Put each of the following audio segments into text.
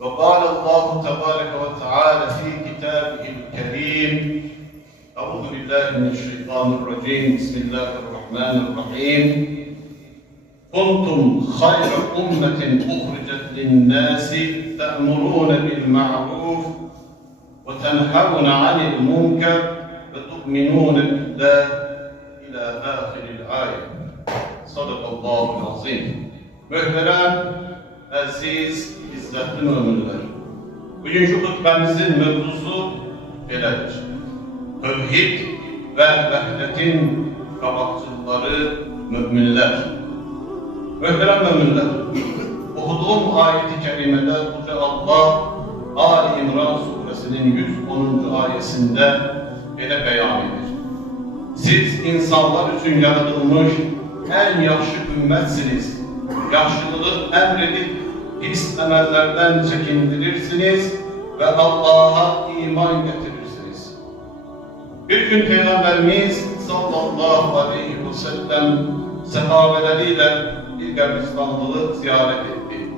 وقال الله تبارك وتعالى في كتابه الكريم أعوذ بالله من الشيطان الرجيم بسم الله الرحمن الرحيم كنتم خير أمة أخرجت للناس تأمرون بالمعروف وتنهون عن المنكر وتؤمنون بالله إلى آخر الآية صدق الله العظيم. Muhterem, aziz, izzetli müminler. Bugünkü hutbemizin mevzusu belədir. Tevhid ve vahdetin qabaqçıları müminler. Muhterem müminler, okuduğum ayet-i kerimede Yüce Allah Ali İmran suresinin 110. ayesinde belə beyan edir. Siz insanlar için yaratılmış en yaxşı ümmetsiniz. Yaxşılığı emredip pis emellerden çekindirirsiniz ve Allah'a iman getirirsiniz. Bir gün Peygamberimiz sallallahu aleyhi ve sellem sahabeleriyle bir kabristanlığı ziyaret etti.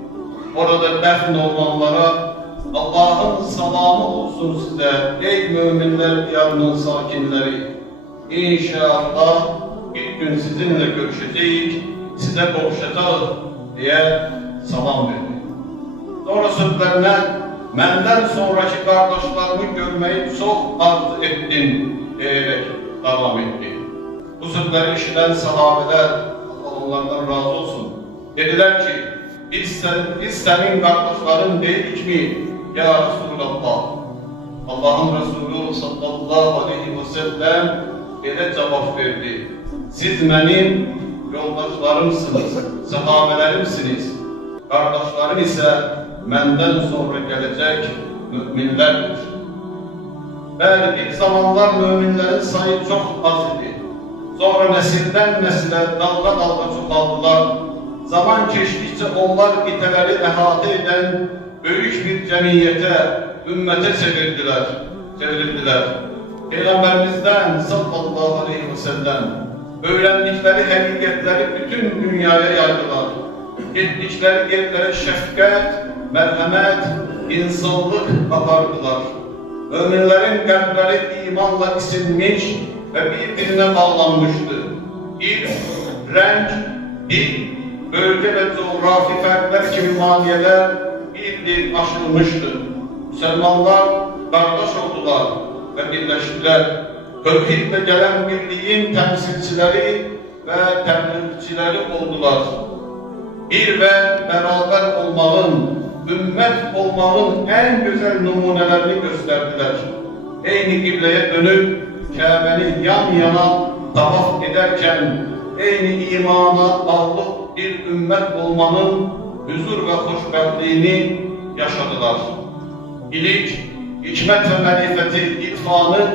Orada defn olanlara Allah'ın selamı olsun size ey müminler diyarının sakinleri. İnşallah bir gün sizinle görüşeceğiz, size kavuşacağız diye selam verdi. Sonra sözlerine benden sonraki kardeşlerimi görmeyi çok arzu ettim diyerek devam etti. Bu sözleri işiten sahabeler, Allah onlardan razı olsun, dediler ki biz senin kardeşlerin değilik mi ya Resulallah? Allah'ın Resulü sallallahu aleyhi ve sellem ele cevap verdi. Siz benim yoldaşlarımsınız, sahabelerimsiniz. Kardeşlerim ise benden sonra gelecek müminlerdir. Belki ilk zamanlar müminlerin sayı çok az idi. Sonra nesilden nesile dalga dalga çoğaldılar. Zaman geçtikçe onlar iteleri ehate eden büyük bir cemiyete, ümmete çevirdiler. Peygamberimizden sallallahu aleyhi ve sellem öğrendikleri hakikatleri bütün dünyaya yaydılar. Gittikleri yerlere şefkat, merhamet, insanlık akardılar. Müminlerin kalpleri imanla isinmiş ve birbirine bağlanmıştı. İlk, renk, dil, bölge ve coğrafi farklar gibi maniyeler bir aşılmıştı. Müslümanlar kardeş oldular ve birleştiler. Tevhidle gelen birliğin temsilcileri ve temsilcileri oldular. Bir ve beraber olmanın, ümmet olmanın en güzel numunelerini gösterdiler. Aynı kıbleye dönüp Kabe'ni yan yana tavaf ederken aynı imana bağlı bir ümmet olmanın huzur ve hoşbehtliğini yaşadılar. İlik, hikmet ve marifeti, irfanı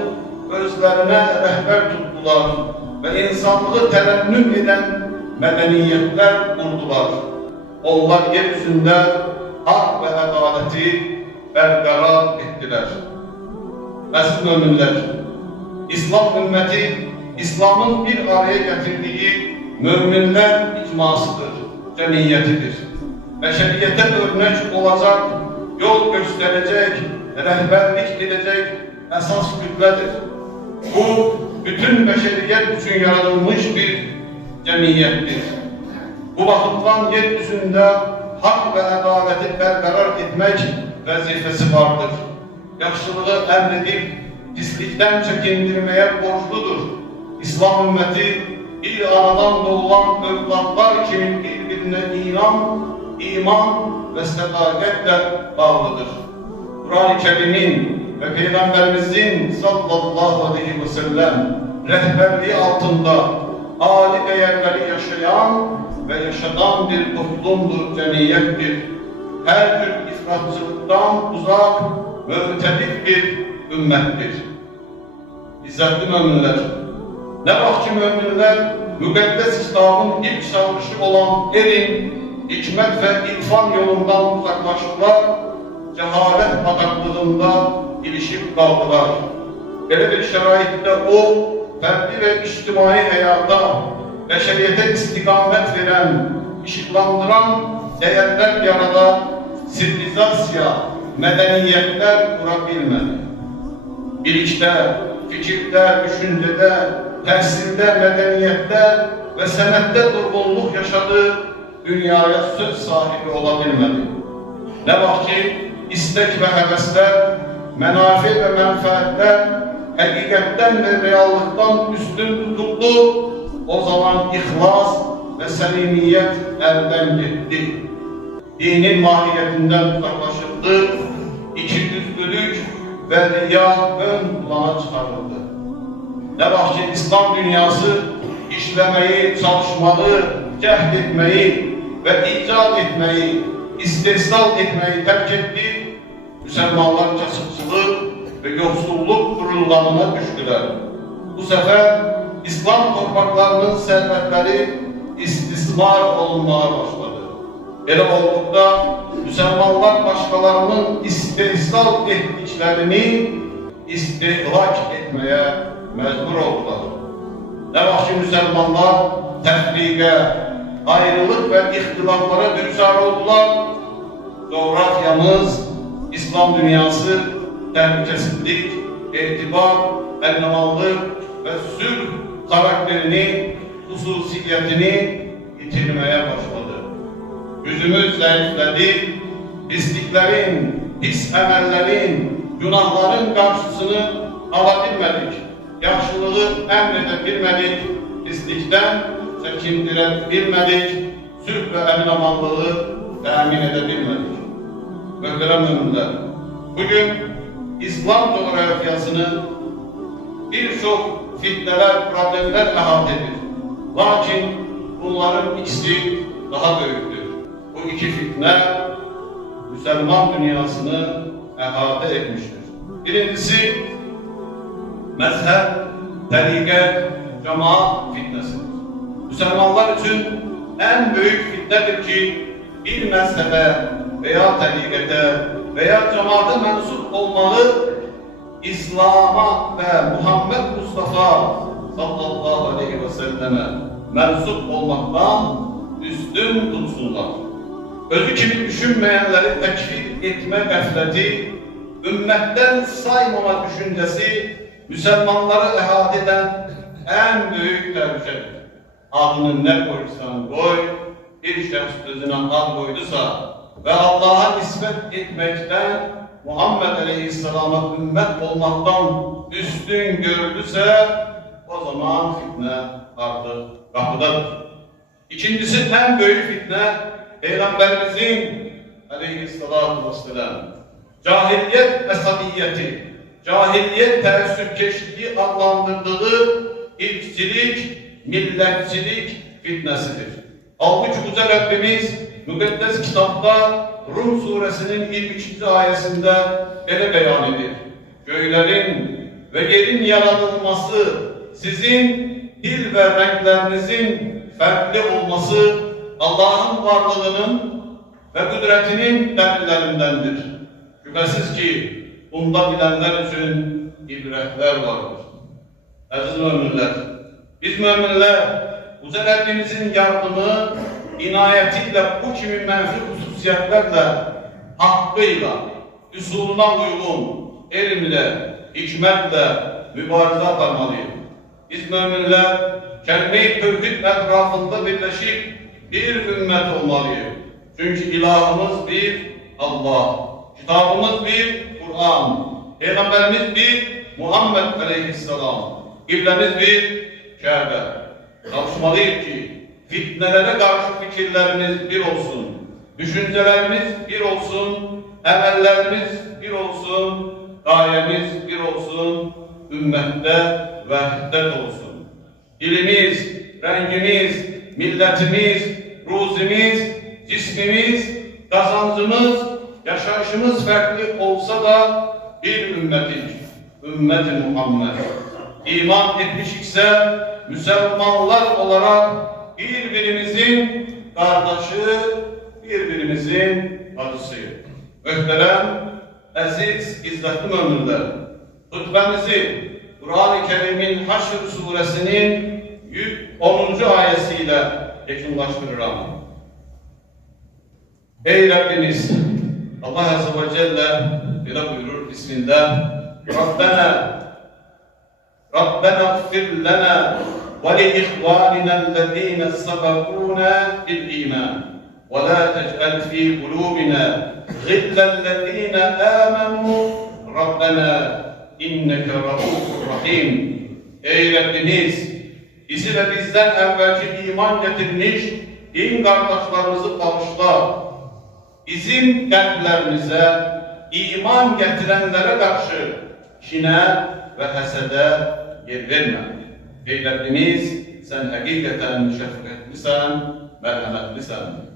özlerine rehber tuttular ve insanlığı terennüm eden medeniyetler kurdular. Onlar yeryüzünde hak ve adaleti berqarar ettiler. Aziz müminler, İslam ümmeti, İslam'ın bir araya getirdiği müminler icmasıdır, cemiyetidir. Beşeriyete örnek olacak, yol gösterecek, rehberlik edecek esas kütledir. Bu, bütün beşeriyet için yaratılmış bir cemiyettir. Bu vakıftan yeryüzünde hak ve adaleti berqarar etmek vazifesi vardır. Yaxşılığı emredip pislikten çekindirmeye borçludur. İslam ümmeti bir anadan doğulan övlatlar kimi birbirine iman ve sadaketle bağlıdır. Kur'an-ı Kerim'in ve Peygamberimizin sallallahu aleyhi ve sellem rehberliği altında âli değerleri yaşayan ve yaşadan bir toplumdur, cemiyettir. Her tür ifratçılıktan uzak, mütedik bir ümmettir. İzzetli müminler, ne vaxt ki müminler müqəddəs İslam'ın ilk çağrışı olan elm, hikmet ve irfan yolundan uzaklaştılar, cehalet bataklığında ilişip kaldılar. Böyle bir şeraitte o, ferdi ve içtimai hayata, beşeriyete istikamet veren, ışıklandıran değerler yanında sivilizasiya, medeniyetler kurabilmedi. Bilikte, fikirde, düşüncede, təhsildə, medeniyette ve sənətdə durgunluk yaşadı, dünyaya söz sahibi olabilmedi. Ne vaxt ki, istek ve həvəslər, mənafi ve mənfəətlər həqiqətdən ve reallıktan üstün tutuldu, o zaman ihlas ve samimiyet elden gitti. Dinin mahiyetinden uzaklaşıldı, ikiyüzlülük ve riya ön plana çıkarıldı. Ne vaxt ki, İslam dünyası işlemeyi, çalışmalı, cəhd etmeyi ve icat etmeyi, istehsal etmeyi terk etti, Müslümanlar kasıpçılık ve yoksulluk kurullarına düştüler. Bu sefer İslam topraklarının servetleri istismar olunmaya başladı. Böyle oldukta Müslümanlar başkalarının istehsal ettiklerini istihlak etmeye mecbur oldular. Ne vaxt ki Müslümanlar tefrike, ayrılık ve ihtilaflara düçar oldular, coğrafyamız, İslam dünyası təhlükəsizlik, etibar, əlləmanlıq ve sülh karakterini, hususiyetini yitirmeye başladı. Gücümüz zayıfladı, pisliklerin, pis əməllərin, günahların karşısını alabilmedik. Yaxşılığı emredebilmedik, pislikten çekindirebilmedik, sülh ve əmin-amanlığı təmin edebilmedik. Möhtərəm müminlər, bugün İslam coğrafyasını birçok fitneler, problemler əhatə edir. Lakin bunların ikisi daha büyüktür. Bu iki fitne Müslüman dünyasını əhatə etmiştir. Birincisi, mezhep, tarikat, cemaat fitnesidir. Müslümanlar için en büyük fitnedir ki bir mezhebe veya tarikete veya cemaate mensup olmalı, İslam'a ve Muhammed Mustafa sallallahu aleyhi ve selleme mensup olmaktan üstün tutsunlar. Özü kimi düşünmeyenleri tekfir etme gafleti, ümmetten saymama düşüncesi Müslümanları ehate eden en büyük tehlikedir. Adını ne koysan koy, bir şahs özüne ad koyduysa ve Allah'a nispet etmekten, Muhammed Aleyhisselam'a ümmet olmaktan üstün görüldüse, o zaman fitne artık kapıdadır. İkincisi en büyük fitne, Peygamberimizin Aleyhisselatü Vesselam cahiliyet esabiyeti, cahiliyet teessüpkeşliği adlandırdığı irkçilik, milletçilik fitnesidir. Halbuki Yüce Rabbimiz müqəddəs kitapta Rum suresinin 22. ayesinde böyle beyan edir. Göğlerin ve yerin yaratılması sizin dil ve renklerinizin farklı olması Allah'ın varlığının ve kudretinin delillerindendir. Şüphesiz ki bunda bilenler için ibretler vardır. Aziz müminler, biz müminler Yüce Rabbimizin yardımı, inayetiyle bu kimi menfi hususiyetlerle, hakkıyla, usuluna uygun, elimle, hikmetle mübarize yapmalıyız. Biz müminler kelime-i tevhid etrafında birleşik bir ümmet olmalıyız. Çünkü ilahımız bir Allah, kitabımız bir Kur'an, Peygamberimiz bir Muhammed Aleyhisselam, kıblemiz bir Kabe. Çalışmalıyız ki fitnelere karşı fikirlerimiz bir olsun, düşüncelerimiz bir olsun, emellerimiz bir olsun, gayemiz bir olsun, ümmette vehdet olsun. Dilimiz, rengimiz, milletimiz, ruzimiz, cismimiz, kazancımız, yaşayışımız farklı olsa da bir ümmetiz, ümmeti Muhammed. İman etmiş ise Müslümanlar olarak birbirimizin kardeşi, birbirimizin bacısıyız. Möhtərəm, əziz, izzetli müminler, hutbemizi Kur'an-ı Kerim'in Haşr suresinin 10. ayesiyle yakınlaştırıram. Ey Rabbimiz, Allah Azze ve Celle böyle buyurur Bismillah. Rabbena gfir lana ve li ihvanina allazina sabakuna bil iman ve la tec'al fi kulubina gillan lillezina amanu Rabbena inneke raufur rahim. Ey Rabbimiz, bizi ve bizden evvelki iman getirmiş din kardeşlerimizi bağışla. Bizim kalplerimize iman getirenlere karşı kine ve hasede yer verme. Ey Rabbimiz, sen hakikaten şefkatlisin, merhametlisin.